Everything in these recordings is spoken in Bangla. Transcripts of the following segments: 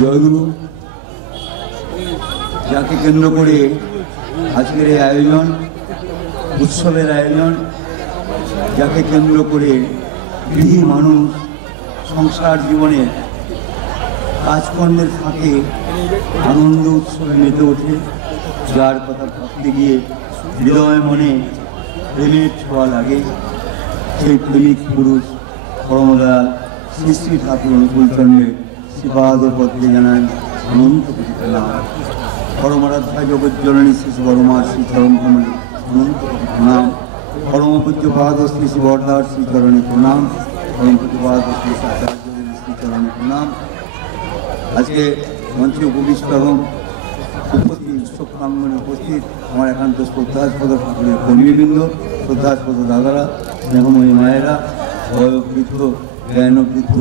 জয়গুরু, যাকে কেন্দ্র করে আজকের এই আয়োজন, উৎসবের আয়োজন, যাকে কেন্দ্র করে গৃহী মানুষ সংসার জীবনে কাজকর্মের ফাঁকে আনন্দ উৎসবে মেতে ওঠে, যার কথা ভাবতে গিয়ে হৃদয় মনে প্রেমের ছোঁয়া লাগে, সেই প্রেমিক পুরুষ পরমদয়াল শ্রী শ্রী ঠাকুর অনুকূলচন্দ্রের শ্রীপাদ পদ্মে জানান অনন্ত কোটি প্রণাম। পরমারাধ্যা জগজ্জননী শ্রী বড়মার শ্রীচরণ কমলে অনন্ত কোটি প্রণাম। পরম পূজ্যপাদ শ্রী শ্রী বরদার শ্রীচরণে প্রণাম। পরম পূজ্যপাদ শ্রী শ্রীচরণে প্রণাম। আজকে মঞ্চে উপবিষ্ট এবং উপস্থিত উৎসব প্রাঙ্গণে উপস্থিত আমার একান্ত শ্রদ্ধাস্পদ ঠাকুরের কর্মীবৃন্দ, শ্রদ্ধাস্পদ দাদারা, স্নেহময়ী মায়েরা, বয়োবৃদ্ধ জ্ঞানবৃদ্ধ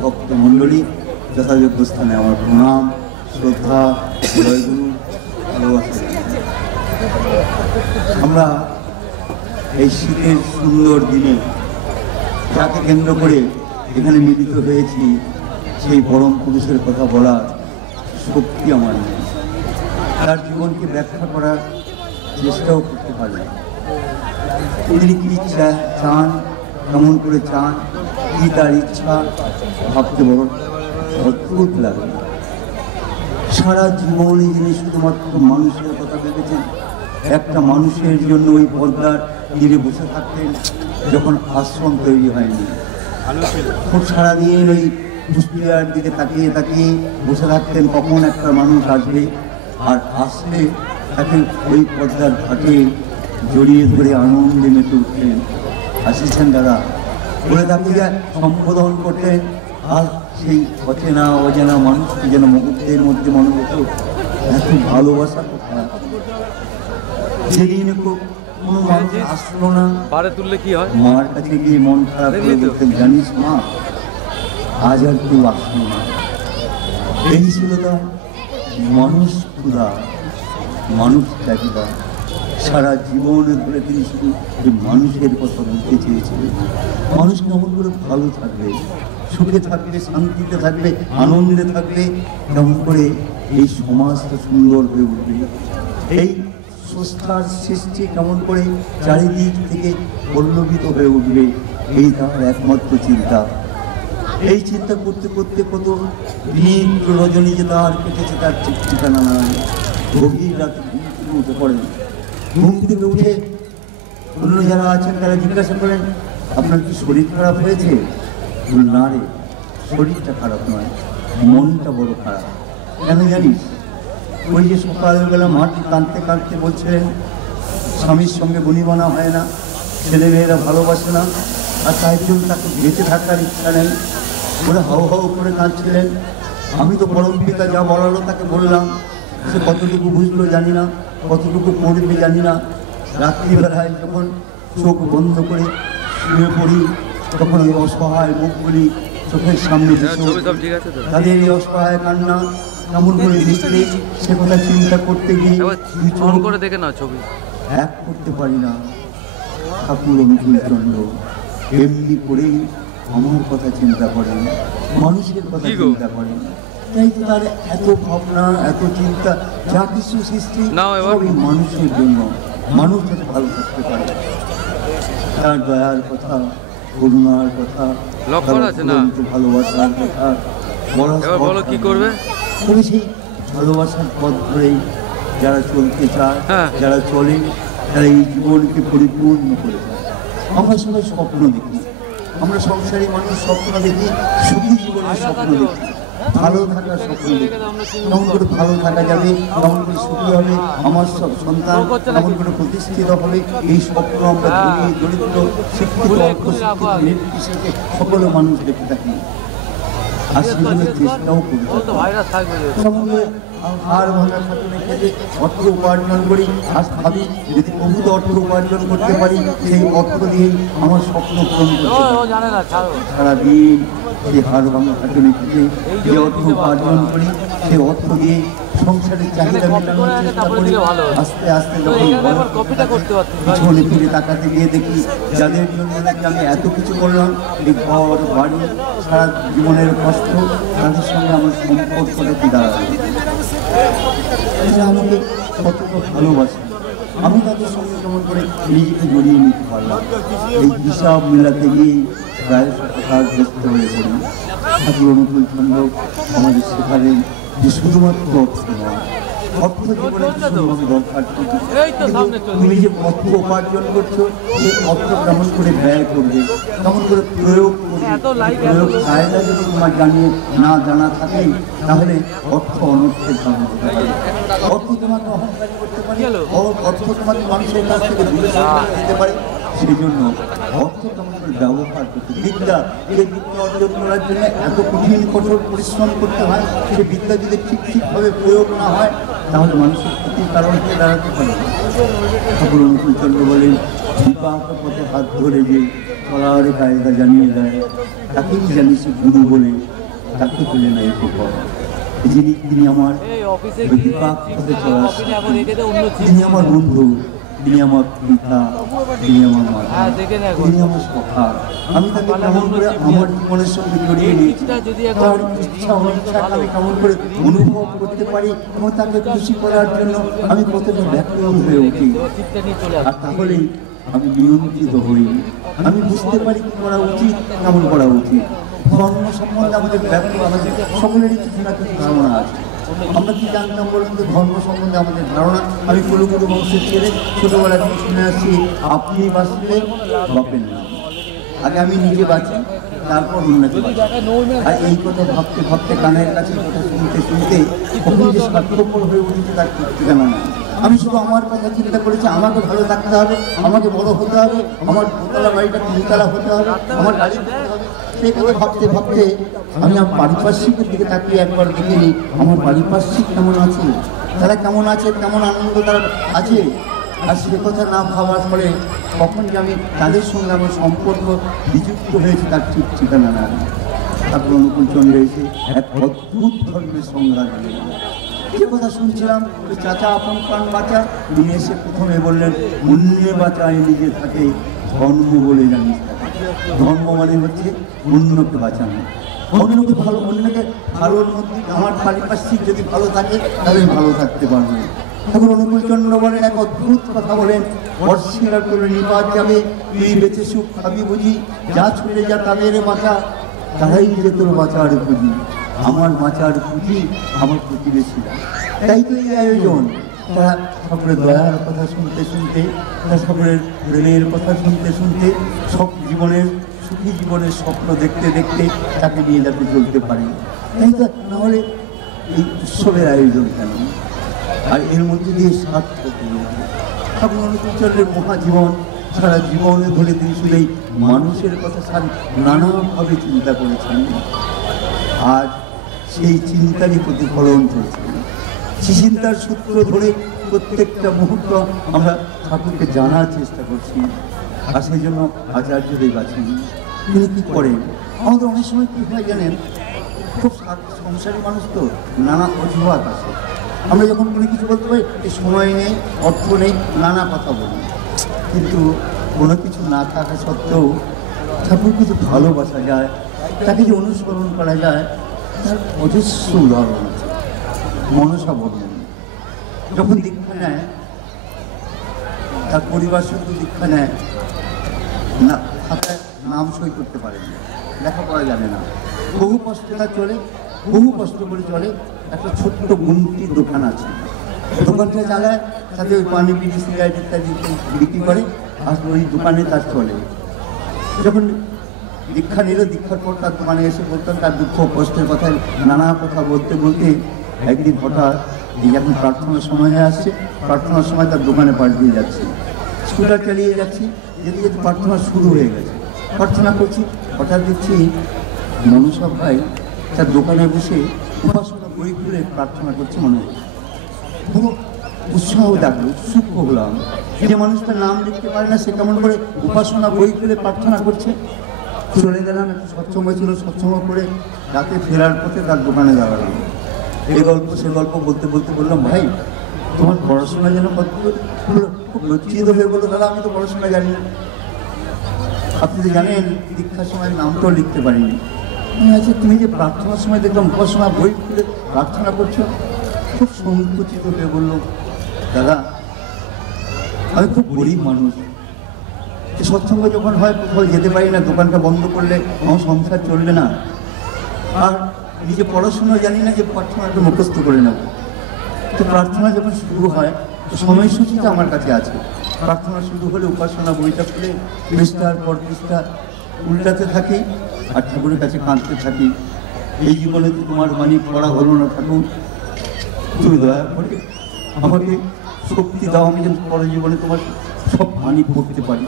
ভক্ত মণ্ডলী, যথাযোগ্য স্থানে আমার প্রণাম, শ্রদ্ধা, জয়গুরু, ভালোবাসা। আমরা এই শীতের সুন্দর দিনে যাকে কেন্দ্র করে এখানে মিলিত হয়েছি, সেই পরম পুরুষের কথা বলার শক্তি আমার নেই। তার জীবনকে ব্যাখ্যা করার চেষ্টাও করতে পারি। তিনি কি চান, কেমন করে চান, কি তার ইচ্ছা, ভাবতে বড় অদ্ভুত লাগে। সারা জীবনে যিনি শুধুমাত্র মানুষের কথা ভেবেছেন, একটা মানুষের জন্য ওই পর্দার তীরে বসে থাকতেন যখন আশ্রম তৈরি হয়নি। খুব সারাদিন ওই কুষ্টিয়ার দিকে তাকিয়ে তাকিয়ে বসে থাকতেন কখন একটা মানুষ আসবে, আর আসলে তাকে ওই পর্দার ঘাটে জড়িয়ে ধরে আনন্দে মেতে উঠতেন। আসিছেন দাদা বলে তাকে সম্বোধন করতেন, আর সেই অচেনা অজানা মানুষকে যেন মুহূর্তের মধ্যে মনে হতো এত ভালোবাসা কোথায়। যেদিন কোনো মানুষ আসলো না, তুললে কি হয়, মার কাছে গিয়ে মন খারাপ করে বলতেন, জানিস মা আজ আর কেউ আসলো না। এই ছিল তার মানুষ ক্ষুধা, মানুষ চাহিদা। সারা জীবনে ধরে তিনি শুধু এই মানুষের কথা বলতে চেয়েছিলেন। মানুষ কেমন করে ভালো থাকবে, সুখে থাকবে, শান্তিতে থাকবে, আনন্দে থাকবে, কেমন করে এই সমাজটা সুন্দর হয়ে উঠবে, এই স্রষ্টার সৃষ্টি কেমন করে চারিদিক থেকে পল্লবিত হয়ে উঠবে, এই তার একমাত্র চিন্তা। এই চিন্তা করতে করতে কত দিন রজনী যে তার কেটেছে তার ঠিক ঠিকানা নাই। গভীর রাতে ঘুম থেকে উঠে পড়েন, ঘুম থেকে উঠে অন্য যারা আছেন তারা জিজ্ঞাসা করেন, আপনার কি শরীর খারাপ হয়েছে? না রে, শরীরটা খারাপ নয়, মনটা বড় খারাপ। কেন জানিস? ওই যে সকালবেলা মাটি কাঁদতে কাঁদতে বলছিলেন স্বামীর সঙ্গে বনিবনা হয় না, ছেলেমেয়েরা ভালোবাসে না, আর তাই জন্য তাকে বেঁচে থাকার ইচ্ছা নেই বলে হাউ হাউ করে কাঁদছিলেন। আমি তো পরম পিতা যা বলালো তাকে বললাম, সে কতটুকু বুঝলো জানি না, কতটুকু পড়বে জানি না। রাত্রিবেলায় যখন চোখ বন্ধ করে শুয়ে পড়ি, তখন ওই অসহায় মুখগুলি চোখের সামনে তাদের এই অসহায় কান্না কেমন করে দিচ্ছে, সে কথা চিন্তা করতে গিয়ে এক করতে পারি না। ঠাকুর অনুকূলচন্দ্র এমনি করেই আমার কথা চিন্তা করেন, মানুষের কথা চিন্তা করেন। তাই তো তার এত ভাবনা, এত চিন্তা, যা কিছু সৃষ্টি সবই মানুষের জন্য, মানুষ যাতে ভালো থাকতে পারে। তার দয়ার কথা, করুণার কথা, ভালোবাসার কথা বলো কি করবে। তবে সেই ভালোবাসার পথ ধরেই যারা চলতে চায়, যারা চলে, তারা এই জীবনকে পরিপূর্ণ করে দেয়। আমরা সবাই স্বপ্ন দেখি, আমরা সংসারী মানুষ স্বপ্ন দেখি, সুখী জীবনের স্বপ্ন দেখি, ভালো থাকার স্বপ্ন দেখি। কেমন করে ভালো থাকা যাবে, কেমন করে সুখী হবে আমার সব সন্তান, কেমন করে প্রতিষ্ঠিত হবে, এই স্বপ্ন আমরা ধনী দরিদ্র শিক্ষিত অল্পশিক্ষিত নির্বিশেষে সকলে মানুষ দেখে থাকি। আর সেজন্য চেষ্টাও করি হার ভাঙা খাতুনে খেতে অর্থ উপার্জন করি, আর ভাবি যদি বহুত অর্থ উপার্জন করতে পারি, সেই অর্থ দিয়েই আমার স্বপ্ন পূরণ করতে। সারাদিন সেই হার ভাঙা খাতুনে খেতে যে অর্থ উপার্জন করি, সেই অর্থ দিয়ে সংসারের চাহিদা মেটানোর চেষ্টা করি। আস্তে আস্তে যখন পিছনে ফিরে তাকাতে গিয়ে দেখি যাদের জন্য নাকি আমি এত কিছু করলাম, এই ঘর বাড়ি সারা জীবনের কষ্ট, তাদের সঙ্গে আমার সম্পর্কটা কি দাঁড়ালো, আমাকে কতটা ভালোবাসে, আমি তাদের সঙ্গে কেমন করে নিজেকে জড়িয়ে নিতে পারলাম। এই হিসাব মেলাতে গিয়ে প্রায় সততাগ্রস্ত হয়ে পড়ি। ঠাকুর অনুকূল চন্দ্র আমাদের শেখালেন যে শুধুমাত্র অর্থ নয়, অর্থ জীবনে ভীষণভাবে দরকার, তুমি যে অর্থ উপার্জন করছো সেই অর্থ কেমন করে ব্যয় করবে, কেমন করে প্রয়োগ করবে, প্রয়োগ কায়দা যদি তোমার না জানা থাকে তাহলে অর্থ অনর্থের কারণ হতে পারে। অর্থ তোমাকে অহংকার করতে পারে, অর্থ তোমাকে মানুষের কাছ থেকে দূরে সরিয়ে দিতে পারে। সেই জন্য অর্থ কেমন করে ব্যবহার করতে, বিদ্যা, যে বিদ্যা অর্জন করার জন্য এত কঠিন কঠোর পরিশ্রম করতে হয়, সে বিদ্যা যদি ঠিকভাবে প্রয়োগ না হয় তাহলে মানুষের ক্ষতির কারণ হয়ে দাঁড়াতে পারে। ঠাকুর অনুকূল চন্দ্র বলেন, বিপাক পথে হাত ধরে যে চলার কায়দা জানিয়ে দেয় তাকেই জানিস গুরু বলে, তাকে পেলে না উপকার। তিনি আমার বিপাক পথে চলার, তিনি আমার বন্ধু, তিনি আমার পিতা, তিনি আমার মাতা, তিনি আমার সখা। আমি তাকে কেমন করে আমার জীবনের সঙ্গে জড়িয়ে নিয়েছি, তার ইচ্ছা অনিচ্ছাকে আমি কেমন করে অনুভব করতে পারি এবং তাকে খুশি করার জন্য আমি কতটা ব্যাকুল হয়ে উঠি। আর তাহলেই আমি নিয়ন্ত্রিত হই, আমি বুঝতে পারি কি করা উচিত, কেমন করা উচিত। ধর্ম সম্বন্ধে আমাদের ব্যাকুল, আমাদের সকলেরই কিছু না কিছু ধারণা আছে। আমরা কি জানতাম বলুন তো ধর্ম সম্বন্ধে আমাদের ধারণা? আমি কোনো বংশের ছেলে, ছোটবেলা থেকে শুনে আসছি আপনি বাঁচলে বাপের নাম, আগে আমি নিজে বাঁচি তারপর অন্যকে বাঁচি। আর এই কথা ভাবতে ভাবতে কানের কাছে কথা শুনতে শুনতে কখন যে স্বার্থপর হয়ে উঠেছে তার ঠিক ঠিকানা না। আমি শুধু আমার কথা চিন্তা করেছি, আমাকে ভালো থাকতে হবে, আমাকে বড় হতে হবে, আমার দোতলা বাড়িটা তিনতলা হতে হবে, আমার গাড়ি করতে হবে। সেই কথা ভাবতে ভাবতে আমি আমার পারিপার্শ্বিকের দিকে তাকিয়ে একবার দেখিনি আমার পারিপার্শ্বিক কেমন আছে, তারা কেমন আছে, কেমন আনন্দ তারা আছে। আর সে কথা না ভাবার ফলে কখন যে আমি তাদের সঙ্গে আমার সম্পর্ক বিযুক্ত হয়েছে তার ঠিক ঠিকানা না। ঠাকুর অনুকূল চন্দ্র এসে এক অদ্ভুত ধর্মের সংজ্ঞা দিলেন। যে কথা শুনছিলাম ওই চাচা আপন প্রাণ বাঁচা, তিনি এসে প্রথমে বললেন অন্যে বাঁচায় নিজে থাকে ধর্ম বলে জানিস। ধর্ম মানে হচ্ছে অন্যকে বাঁচানো, অন্যকে ভালো, অন্যকে ভালোর মধ্যে আমার পারিপার্শ্বিক যদি ভালো থাকে তাহলে ভালো থাকতে পারবে। ঠাকুর অনুকূল চন্দ্র বলেন এক অদ্ভুত কথা বলেন, অস্বীকার করে নিপাত যাবে, তুই বেঁচে সুখ খাবি বুঝি, যা ছুড়ে যা তাদের বাঁচা, তারাই যে তোর বাঁচার পুঁজি। আমার বাঁচার পুঁজি আমার প্রতিবেশীরা। তাই তো এই আয়োজন, তারা সকলের দয়ার কথা শুনতে শুনতে, তারা সকলের প্রেমের কথা শুনতে শুনতে, সব জীবনের সুখী জীবনের স্বপ্ন দেখতে দেখতে তাকে নিয়ে যাতে চলতে পারে। তাই তো নাহলে এই উৎসবের আয়োজন কেন? আর এর মধ্যে দিয়ে সার্থক ঠাকুর অনুকূল চন্দ্রের মহাজীবন, সারা জীবনে ধরে তিনি শুধু এই মানুষের কথা নানাভাবে চিন্তা করেছেন। আর সেই চিন্তারই প্রতিফলন চলছে। সেই চিন্তার সূত্র ধরে প্রত্যেকটা মুহূর্ত আমরা ঠাকুরকে জানার চেষ্টা করছি। আর সেই জন্য আচার্যদেব আছেন, তিনি কী করেন? আমাদের অনেক সময় কী হয় জানেন, খুব সংসারী মানুষ তো নানা অজুহাত আছে। আমরা যখন কোনো কিছু বলতে পারি এই সময় নেই, অর্থ নেই, নানা কথা বলি। কিন্তু কোনো কিছু না থাকা সত্ত্বেও ঠাকুরকে যে ভালোবাসা যায়, তাকে যে অনুসরণ করা যায়, তার অজস্র উদাহরণ আছে। মনসা বর্ণন যখন দীক্ষা নেয়, তার পরিবার শুধু দীক্ষা নেয় না, খাতায় নাম সই করতে পারে না, লেখাপড়া জানে না, বহু কষ্টে তার চলে, বহু কষ্ট করে চলে। একটা ছোট্ট গুমটির দোকান আছে, দোকানটা চালায়, তাতে ওই পানি বিড়ি সিগারেট ইত্যাদি বিক্রি করে, আর ওই দোকানে তার চলে। যখন দীক্ষা নিল, দীক্ষার পর তার দোকানে এসে বলতেন তার দুঃখ কষ্টের কথা, নানা কথা বলতে বলতে একদিন হঠাৎ এই যখন প্রার্থনার সময় হয়ে আসছে, প্রার্থনার সময় তার দোকানে পাশ দিয়ে যাচ্ছি, স্কুটার চালিয়ে যাচ্ছি, যেতে যেতে প্রার্থনা শুরু হয়ে গেছে। প্রার্থনা করছি, হঠাৎ দেখছি মনসা ভাই তার দোকানে বসে উপাসনা বই খুলে প্রার্থনা করছে। মনে হচ্ছে পুরো উৎসাহ ডাকলো, উৎসুক হলাম। যে মানুষটার নাম লিখতে পারে না, সে কেমন করে উপাসনা বই খুলে প্রার্থনা করছে। চলে গেলাম, একটু সৎসঙ্গ ছিল, সৎসঙ্গ করে রাতে ফেরার পথে তার দোকানে দাঁড়ালাম। এই গল্প সে গল্প বলতে বলতে বললাম, ভাই তোমার পড়াশোনা যেন খুব লজ্জিত হয়ে বললো, দাদা আমি তো পড়াশোনা জানি না। আপনি তো জানেন দীক্ষার সময় নামটাও লিখতে পারিনি। আচ্ছা তুমি যে প্রার্থনার সময় দেখলাম উপাসনা বই খুলে প্রার্থনা করছো, খুব সংকুচিত হয়ে বললো, দাদা আমি খুব গরিব মানুষ, সৎসঙ্গ যখন হয় কোথাও যেতে পারি না, দোকানটা বন্ধ করলে আমার সংসার চলবে না, আর নিজে পড়াশোনা জানি না যে প্রার্থনাটা মুখস্থ করে নেব। তো প্রার্থনা যখন শুরু হয় সময়সূচিটা আমার কাছে আছে, প্রার্থনা শুরু হলে উপাসনা বইটা খুলে পৃষ্ঠার পর পৃষ্ঠা উল্টাতে থাকি আর ঠাকুরের কাছে কাঁদতে থাকি, এই জীবনে তোমার বাণী পড়া হলো না ঠাকুর, তুমি দয়া করে আমাকে শক্তি দাও, আমি যেন পরের জীবনে তোমার সব বাণী পড়তে পারি।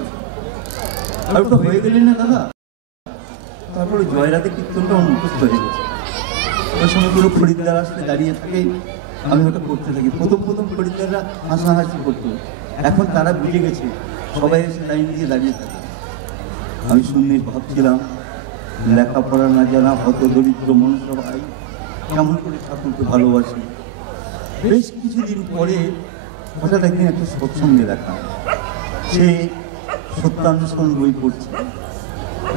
আর ওটা হয়ে গেলেন না দাদা। তারপরে জয়রাতে কীর্তনটা মুখস্থ হয়ে গেছে। ওই সময় পুরো খরিদ্দার আসলে দাঁড়িয়ে থাকে, আমি ওটা করতে থাকি। প্রথম প্রথম খরিদ্দাররা হাসাহাসি করতো, এখন তারা বুঝে গেছে, সবাই এসে লাইন দিয়ে দাঁড়িয়ে থাকে। আমি শুনে ভাবছিলাম, লেখাপড়া না জানা হত দরিদ্র মনুষ্য ভাই কেমন করে ঠাকুরকে ভালোবাসে। বেশ কিছুদিন পরে হঠাৎ একদিন একটা সৎসঙ্গে দেখা, সে সত্যানুসরণ বই পড়ছে।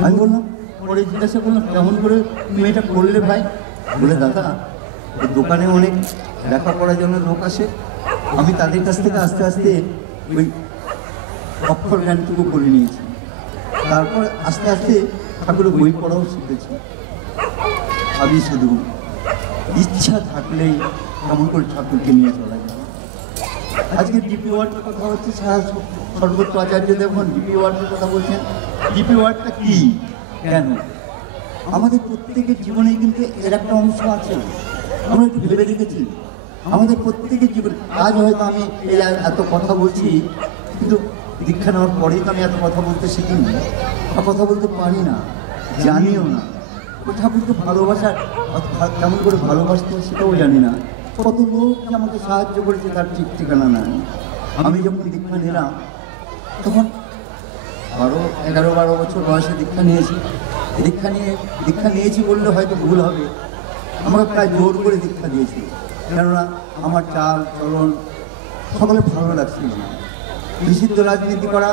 আমি বললাম, পরে জিজ্ঞাসা করলাম, কেমন করে তুমি এটা করলে ভাই? বলে, দাদা দোকানে অনেক লেখাপড়ার জন্য লোক আসে, আমি তাদের কাছ থেকে আস্তে আস্তে ওই অক্ষর জ্ঞানটুকু করে নিয়েছি, তারপর আস্তে আস্তে ঠাকুরের বই পড়াও শিখেছি। আমি শুধু ইচ্ছা থাকলেই কেমন করে ঠাকুরকে নিয়ে চলা যায়। আজকে ডিপি ওয়ার্ডের কথা হচ্ছে, সর্বোচ্চ আচার্য দেখুন ডিপি ওয়ার্ডের কথা বলছেন। ডিপি ওয়ার্ডটা কি, কেন? আমাদের প্রত্যেকের জীবনে কিন্তু এর একটা অংশ আছে, আমরা একটু ভেবে দেখেছি। আমাদের প্রত্যেকের জীবনে আজ হয়তো আমি এই এত কথা বলছি, কিন্তু দীক্ষা নেওয়ার পরেই তো আমি এত কথা বলতে শিখিনি, বা কথা বলতে পারি না, জানিও না। ওই ঠাকুরকে ভালোবাসার কেমন করে ভালোবাসতে সেটাও জানি না। কত লোক আমাকে সাহায্য করেছে তার ঠিক ঠিকানা নাই। আমি যখন দীক্ষা নিলাম তখন 11-12 বছর বয়সে দীক্ষা নিয়েছি। দীক্ষা নিয়েছি বললে হয়তো ভুল হবে, আমাকে প্রায় জোর করে দীক্ষা দিয়েছি, কেননা আমার চাল চলন সকলে ভালো লাগছিল না। নিষিদ্ধ রাজনীতি করা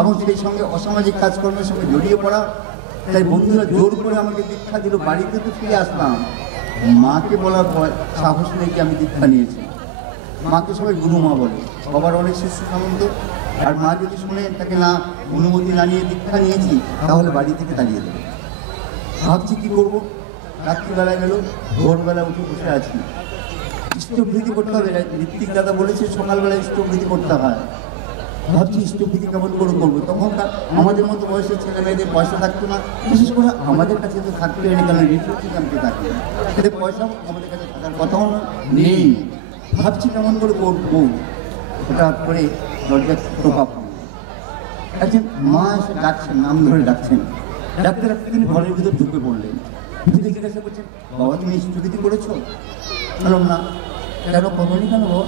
এবং সেই সঙ্গে অসামাজিক কাজকর্মের সঙ্গে জড়িয়ে পড়া, তাই বন্ধুরা জোর করে আমাকে দীক্ষা দিল। বাড়িতে তো ফিরে আসলাম, মাকে বলার সাহস নেই আমি দীক্ষা নিয়েছি। মাকে সবাই গুরুমা বলে, বাবার অনেক শিষ্য সামন্ত, আর মা যদি শুনে তাকে না অনুমতি না নিয়ে দীক্ষা নিয়েছি তাহলে বাড়ি থেকে তাড়িয়ে দেবে। ভাবছি কী করবো, রাত্রিবেলা গেল, ভোরবেলা উঠে বসে আছি, ইষ্টভৃতি করতে হবে। ঋত্বিক দাদা বলেছে সকালবেলা ইষ্টভৃতি করতে হয়। ভাবছি ইষ্টভৃতি কেমন করে করবো। তখনকার আমাদের মতো বয়সের ছেলে মেয়েদের পয়সা থাকতো না, বিশেষ করে আমাদের কাছে তো থাকতে হয় না, কেন ঋত্বিক ক্যাম্পে থাকে, এদের পয়সাও আমাদের কাছে থাকার কথাও নেই। ভাবছি কেমন করে করবো। হঠাৎ করে দরজার টোকা একজন মা এসে ডাকছেন, নাম ধরে ডাকছেন। ডাকতে ডাকতে তিনি ঘরের ভিতর ঢুকে পড়লেন। ঢুকে জিজ্ঞাসা করছেন, বাবা তুমি ইষ্টভৃতি করেছো? বললাম না। কেন করোনি কেন বাবা?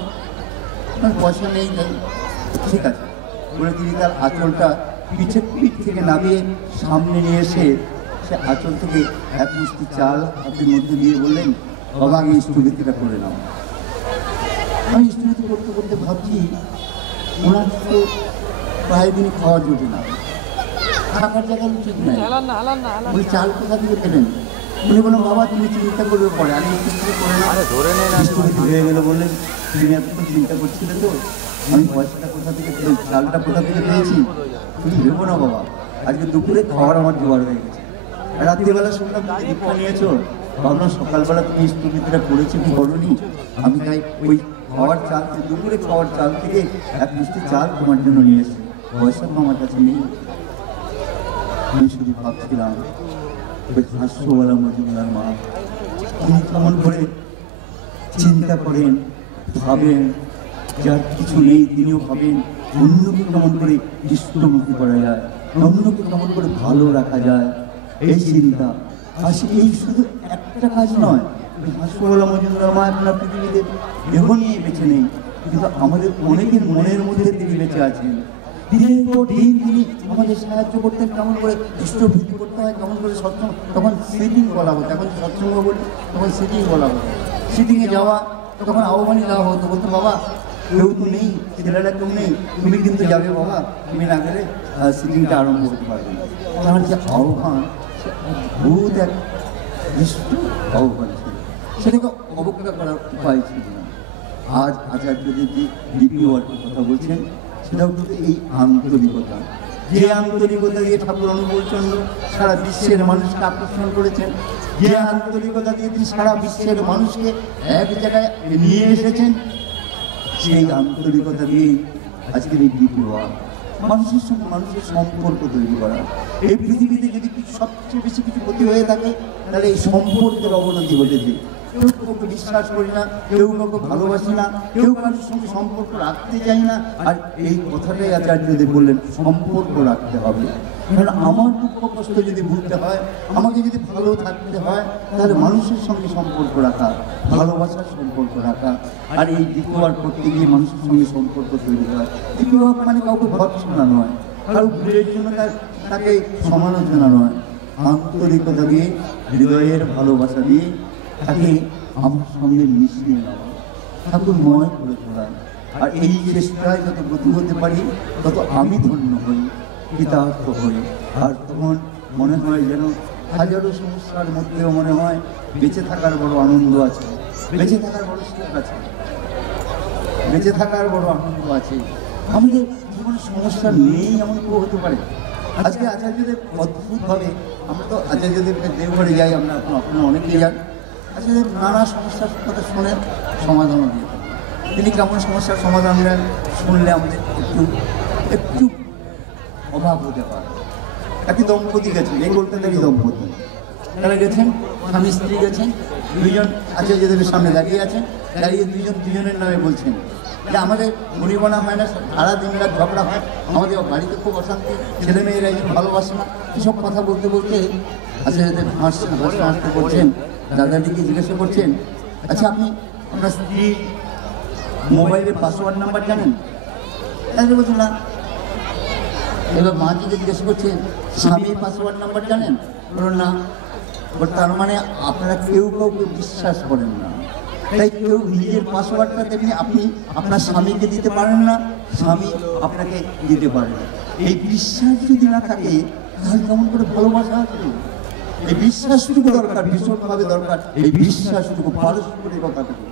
পয়সা নেই তাই। ঠিক আছে বলে তিনি তার আঁচলটা পিঠ থেকে নামিয়ে সামনে নিয়ে এসে সে আঁচল থেকে এক মুষ্টি চাল হাতের মধ্যে দিয়ে বললেন, বাবা আগে ইষ্টভৃতিটা করে নাও। আমি ইষ্টভৃতি করতে করতে ভাবছি, ওনার তো প্রায় দিনই খাওয়া জোটে না, থাকার জায়গা ঠিক নাই, ওই চাল কোথা থেকে পেলেন? উনি বললাম, বাবা তুমি চিন্তা করবে পরে, আমি ইষ্টভৃতি করে না। ইষ্টভৃতি হয়ে গেলে বললেন, তুমি এতক্ষণ চিন্তা করছিলে তো, আমি পয়সাটা কোথা থেকে পেয়েছি, চালটা কোথা থেকে পেয়েছি, তুমি ভেবো না বাবা, আজকে দুপুরে খাওয়ার আমার জোগাড় হয়ে গেছে। রাত্রিবেলা শুনলাম তুমি দীক্ষা নিয়েছো, ভাবলাম সকালবেলা তুমি ইষ্টভৃতিটা করেছো কি করোনি, আমি তাই ওই খাওয়ার চাল, দুপুরে খাওয়ার চাল থেকে এক মিষ্টি চাল তোমার জন্য নিয়ে এসেছি, পয়সা তো আমার কাছে নেই। আমি শুধু ভাবছিলাম ওই হাস্যওয়ালা মজুমদার মা, তিনি কেমন করে চিন্তা করেন, ভাবেন, যার কিছু নেই তিনিও ভাবেন অন্যকে কেমন করে ইষ্টমুখী করা যায়, অন্যকে কেমন করে ভালো রাখা যায়, এই চিন্তা। আর এই শুধু একটা কাজ নয়, হাস্যওয়ালা মজুমদার মা আপনার পৃথিবীতে দেহ নিয়ে বেঁচে নেই, কিন্তু আমাদের অনেকের মনের মধ্যে তিনি বেঁচে আছেন। দিনের পর দিন তিনি আমাদের সাহায্য করতেন, কেমন করে ইষ্টভৃতি করতে হয়, কেমন করে সৎসঙ্গ, তখন সিটিং বলা হতো, এখন সৎসঙ্গ বলি তখন সিটিং বলা হতো। সিটিংয়ে যাওয়া, তখন আহ্বানই দেওয়া হতো, বলতো বাবা কেউ তো নেই, ছেলেরা কেউ নেই, তুমি কিন্তু যাবে বাবা, তুমি না গেলে সিটিংটা আরম্ভ করতে পারবে না। তার যে আহ্বান, অদ্ভুত এক আহ্বান ছিল, সেটাকে অবজ্ঞা করার উপায় ছিল না। আজ আচার্যদেবজি ডিপি ওয়ার্কের কথা বলছেন, সেটাও কিন্তু এই আন্তরিকতা, যে আন্তরিকতা দিয়ে ঠাকুর অনুকূলচন্দ্র সারা বিশ্বের মানুষকে আকর্ষণ করেছেন, যে আন্তরিকতা দিয়ে তিনি সারা বিশ্বের মানুষকে এক জায়গায় নিয়ে এসেছেন, সেই আন্তরিকতা দিয়েই আজকের এই ডিপি ওয়ার্ক, মানুষের সঙ্গে মানুষের সম্পর্ক তৈরি করা। এই পৃথিবীতে যদি কিছু সবচেয়ে বেশি কিছু ক্ষতি হয়ে থাকে, তাহলে এই সম্পর্কের অবনতি ঘটেছে। কেউ কাউকে বিশ্বাস করি না, কেউ কাউকে ভালোবাসি না, কেউ কারোর সঙ্গে সম্পর্ক রাখতে চাই না। আর এই কথাটাই আচার্যদেব বললেন, সম্পর্ক রাখতে হবে। কারণ আমার দুঃখ কষ্ট যদি ভুলতে হয়, আমাকে যদি ভালো থাকতে হয়, তাহলে মানুষের সঙ্গে সম্পর্ক রাখা, ভালোবাসার সম্পর্ক রাখা। আর এই দ্বিতীয়বার করতে গিয়ে মানুষের সঙ্গে সম্পর্ক তৈরি হয়। দ্বিতীয়বার মানে কাউকে ভৎসনা নয়, কারো ভুলের জন্য তাকে সমালোচনা নয়, আন্তরিকতা দিয়ে, হৃদয়ের ভালোবাসা দিয়ে তাকে আমার সঙ্গে মিশিয়ে নেওয়া, ঠাকুরময় করে তোলা। আর এই চেষ্টায় যত ব্রতী হতে পারি, তত আমি ধন্য হই, কৃতার্থ হই। আর তখন মনে হয় যেন হাজারো সমস্যার মধ্যেও মনে হয় বেঁচে থাকার বড় আনন্দ আছে, বেঁচে থাকার বড় সুখ আছে, বেঁচে থাকার বড় আনন্দ আছে। আমাদের জীবনে সমস্যা নেই এমন কেউ হতে পারে। আজকে আচার্যদেব অদ্ভুতভাবে, আমরা তো আচার্যদেবকে দেওঘরে যাই, আমরা আপনারা অনেকেই যান, আচার্যদেব নানা সমস্যার কথা শুনে সমাধানও দিয়ে থাকেন। তিনি কেমন সমস্যার সমাধান দেন শুনলে আমাদের একটু অভাব হতে পারে। একটি দম্পতি গেছেন, এই কলকাতারই দম্পতি, তারা গেছেন, স্বামী স্ত্রী গেছেন, দুইজন আচার্যদেবের সামনে দাঁড়িয়ে আছেন, দাঁড়িয়ে দুজনের নামে বলছেন যে আমাদের পরিমাণা হয় না, সারা দিন রাত ঝগড়া হয়, আমাদের বাড়িতে খুব অশান্তি, ছেলেমেয়েরা ভালোবাসে না, এসব কথা বলতে বলতে আচার্যদেব হাসতে করছেন, দাদাটিকে জিজ্ঞাসা করছেন, আচ্ছা আপনি আপনার স্ত্রীর মোবাইলের পাসওয়ার্ড নাম্বার জানেন? তাহলে বলছেন না। এবার মাকে জিজ্ঞাসা করছেন, স্বামীর পাসওয়ার্ড নাম্বার জানেন? বলুন না। তার মানে আপনারা কেউ কাউকে বিশ্বাস করেন না, তাই কেউ নিজের পাসওয়ার্ডটা তেমনি আপনি আপনার স্বামীকে দিতে পারেন না, স্বামী আপনাকে দিতে পারেন না। এই বিশ্বাস যদি না থাকে, তাহলে কেমন করে ভালোবাসা আসবে? এই বিশ্বাসটুকু দরকার, ভীষণভাবে দরকার। এই বিশ্বাসটুকু পারস্পরিক কথাটুকু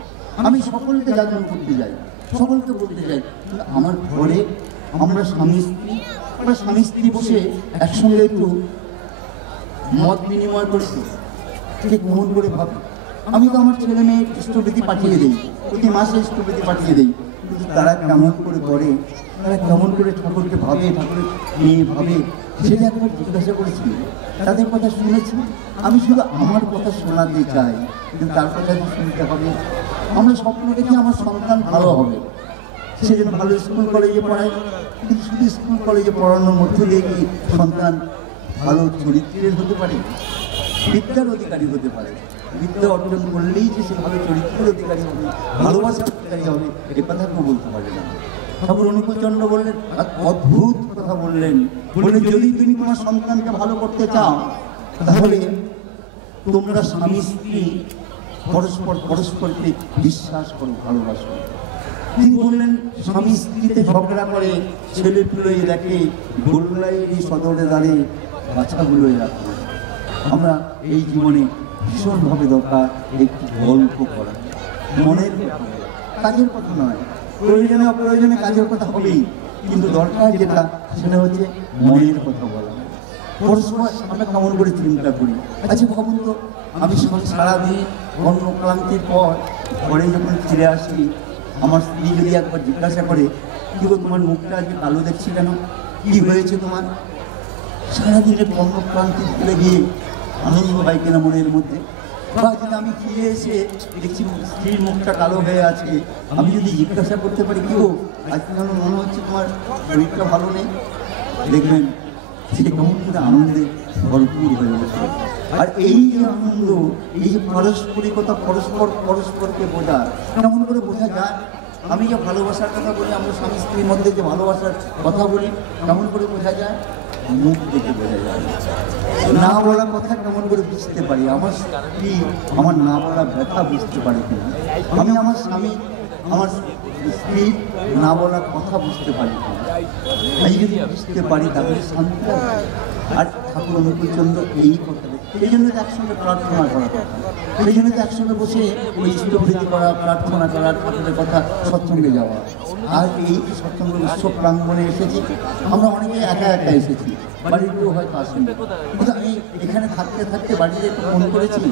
আমি সকলকে জাগরণ করতে যাই, সকলকে বলতে চাই। কিন্তু আমার ঘরে আমরা স্বামী স্ত্রী বসে একসঙ্গে একটু মত বিনিময় করি, ঠিক মন করে ভাবি। আমি তো আমার ছেলে মেয়ে ইষ্টবৃত্তি পাঠিয়ে দিই, প্রতি মাসে ইষ্টবৃত্তি পাঠিয়ে দিই, কিন্তু তারা কেমন করে, তারা কেমন করে ঠাকুরকে ভাবে, ঠাকুরের মেয়ে ভাবে, সেটা একবার জিজ্ঞাসা করেছি, তাদের কথা শুনেছি। আমি শুধু আমার কথা শোনাতে চাই, কিন্তু তার কথা শুনতে হবে। আমরা স্বপ্ন দেখি আমার সন্তান ভালো হবে, সে যেন ভালো স্কুল কলেজে পড়ায়, কিন্তু শুধু স্কুল কলেজে পড়ানোর মধ্যে দিয়ে কি সন্তান ভালো চরিত্রের হতে পারে, বিদ্যার অধিকারী হতে পারে? বিদ্যা অর্জন করলেই যে সে ভালো চরিত্রের অধিকারী হবে, ভালোবাসার অধিকারী হবে, এ কথা কেউ বলতে পারে না। ঠাকুর অনুকূলচন্দ্র বললেন, অদ্ভুত কথা বললেন, যদি তুমি তোমার সন্তানকে ভালো করতে চাও, তাহলে তোমরা স্বামী স্ত্রী পরস্পরকে বিশ্বাস করো, ভালোবাসো। তিনি বললেন, স্বামী স্ত্রীতে ঝগড়া করে, ছেলে পুলোয় দেখে, গোল্লাইয়েরই সদরে দাঁড়ে বাচ্চাগুলোই রাখে। আমরা এই জীবনে ভীষণভাবে দরকার একটু গল্প করা, মনের কাজের কথা নয়, প্রয়োজনে অপ্রয়োজনে কাজের কথা হবেই, কিন্তু দরকার যেটা সেটা হচ্ছে মনের কথা বলা। পরস্পর আমরা কেমন করে চিন্তা করি। আচ্ছা ভাবুন তো, আমি সারাদিন কর্মক্লান্তির পর ঘরে যখন ফিরে আসি, আমার স্ত্রী যদি একবার জিজ্ঞাসা করে, কি গো তোমার মুখটা আজকে কালো দেখছি কেন, কি হয়েছে তোমার? সারাদিনের কর্মক্লান্তি ভুলে গিয়ে আনন্দ হয় কিনা মনের মধ্যে? বা যদি আমি ফিরে এসে দেখছি স্ত্রীর মুখটা কালো হয়ে আছে, আমি যদি জিজ্ঞাসা করতে পারি, কি গো আজকে কেন মনে হচ্ছে তোমার শরীরটা ভালো নেই, দেখবেন সে কেমন করে আনন্দে ভরপুর হয়ে ওঠে। আর এই যে আনন্দ, এই যে পারস্পরিকতা, পরস্পরকে বোঝা, কেমন করে বোঝা যায়? আমি যে ভালোবাসার কথা বলি, আমরা স্বামী স্ত্রীর মধ্যে যে ভালোবাসার কথা বলি, কেমন করে বোঝা যায়? মুখ দেখে বোঝা যায় না বলা কথা কেমন করে বুঝতে পারি, আমার স্ত্রী আমার না বলা ব্যথা বুঝতে পারি কিনা, আমি আমার স্বামী আমার স্ত্রী না বলা কথা বুঝতে পারি কিনা, এই যদি বুঝতে পারি তাহলে শান্তি লাগবে। আর ঠাকুর অনুকূলচন্দ্র এই কথা, সেই জন্য তো একসঙ্গে প্রার্থনা করা কথা, সেই জন্য তো একসঙ্গে বসে ওই ইষ্টপ্রীতি করা, প্রার্থনা করা, ঠাকুরের কথা সৎসঙ্গে যাওয়া। আর এই সৎসঙ্গ উৎসব প্রাঙ্গণে এসেছি, আমরা অনেকে একা একা এসেছি, বাড়ির কেউ হয়তো আসেনি, কিন্তু আমি এখানে থাকতে থাকতে বাড়িতে একটু ফোন করেছি,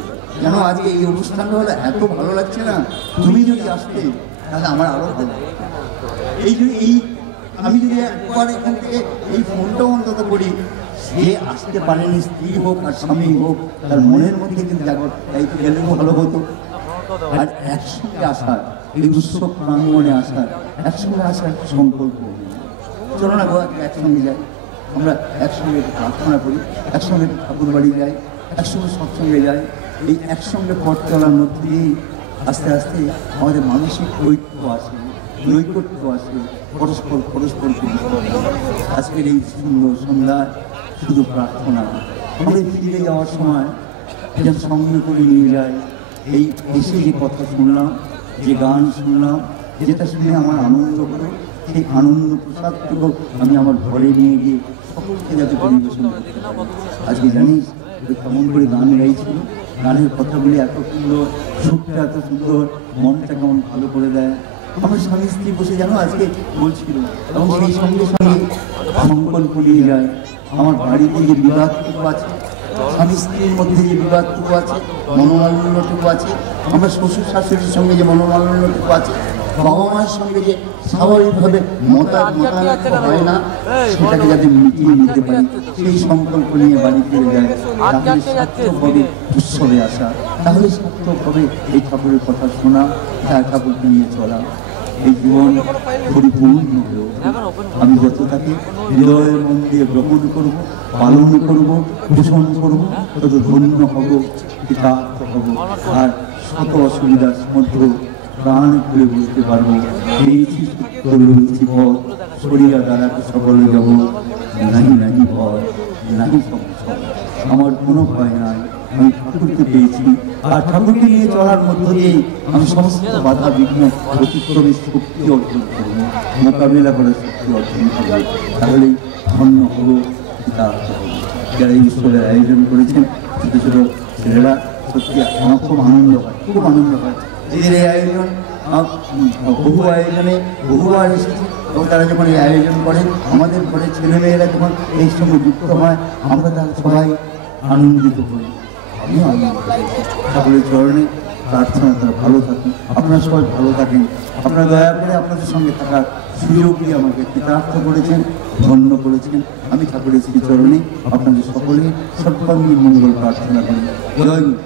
যেন আজকে এই অনুষ্ঠানটা হলে এত ভালো লাগছে না, তুমি যদি আসতে তাহলে আমার আরও ভালো। এই যে আমি যদি একবার এখান থেকে এই ফোনটাও অন্তত করি, সে আসতে পারেনি, স্ত্রী হোক আর স্বামী হোক, তার মনের মধ্যে কিন্তু জাগর তাইতে গেলেও ভালো হতো। আর একসঙ্গে আসার, এই উৎসব প্রাঙ্গণে আসার, একসঙ্গে আসার সংকল্প, চলো না একসঙ্গে যাই, আমরা একসঙ্গে প্রার্থনা করি, একসঙ্গে ঠাকুর বাড়ি যাই, একসঙ্গে সৎসঙ্গে যাই। এই একসঙ্গে পথ চলার মধ্যে দিয়েই আস্তে আস্তে আমাদের মানসিক ঐক্য আসে, নৈকট্য আসে, পরস্পর আজকের এই সুন্দর সন্ধ্যায় শুধু প্রার্থনা। আমরা ফিরে যাওয়ার সময় যেন সঙ্গে করে নিয়ে যায় এই এসে যে কথা শুনলাম, যে গান শুনলাম, যেটা শুনে আমার আনন্দ হলো, সেই আনন্দ প্রসাদটুকু আমি আমার ঘরে নিয়ে গিয়ে সকলকে যাতে পরিবেশন করতে পারি। আজকে জানিস কেমন করে গান গাইছিল, গানের কথাগুলি এত সুন্দর, সুখটা এত সুন্দর, মনটা কেমন ভালো করে দেয়। আমার স্বামী স্ত্রী বসে যেন আজকে বলছিল, এবং সেই সঙ্গে সঙ্গে সংকল্প নিয়ে যায়। আমার বাড়িতে যে বিবাদটুকু আছে, স্বামী স্ত্রীর মধ্যে যে বিবাদটুকু আছে, মনোমালিন্যটুকু আছে, আমার শ্বশুর শাশুড়ির সঙ্গে যে মনোমালিন্যটুকু আছে, বাবা মায়ের সঙ্গে যে স্বাভাবিকভাবে মতানৈক্য হয় না, সেটাকে যাতে মিটিয়ে নিতে পারি, সেই সংকল্প নিয়ে বাড়ি ফিরে যায়। তাহলে সার্থকভাবে উৎসবে আসা, তাহলে সার্থকভাবে এই ঠাকুরের কথা শোনা, তার ঠাকুরকে নিয়ে চলা, এই জীবন পরিপূর্ণ হয়ে ওঠে। আমি যত তাকে হৃদয়ের মন দিয়ে গ্রহণ করব, পালন করব, পোষণ করব, তত ধন্য হব, কৃতার্থ হব। আর শত অসুবিধার মধ্যেও প্রাণ খুলে বুঝতে পারবো, পেয়েছি সূত্র পথ, শরীরা দ্বারাকে সকলে যাব, নাহি নাহি ভয়, নাহি সংশয়, আমার কোনো ভয় নাই, আমি ঠাকুরকে পেয়েছি। আর ঠাকুরকে নিয়ে চলার মধ্য দিয়েই আমি সমস্ত বাধা বিঘ্ন অতিক্রমের শক্তি অর্জন করবো, মোকাবিলা করার শক্তি অর্জন করবো, তাহলেই ধন্য হবো, কৃতার্থ হবো। যারা এই উৎসবের আয়োজন করেছেন ছোটো ছোটো ছেলেরা, সত্যি আমার খুব আনন্দ হয়, খুব আনন্দ হয়। এদের এই আয়োজন বহু আয়োজনে বহুবার এসেছে, এবং তারা যখন এই আয়োজন করেন, আমাদের ঘরের ছেলেমেয়েরা যখন এই সঙ্গে যুক্ত হয়, আমরা তারা সবাই আনন্দিত হই। আমিও আনন্দিত হই। সকলের চরণে প্রার্থনা তারা ভালো থাকুন, আপনারা সবাই ভালো থাকেন, আপনারা দয়া করে আপনাদের সঙ্গে থাকার সুযোগ দিয়ে আমাকে কৃতার্থ করেছেন, ধন্য করেছেন। আমি ঠাকুরের শ্রীচরণে আপনাদের সকলে সর্বাঙ্গীন মঙ্গল প্রার্থনা করি। জয় গুরু।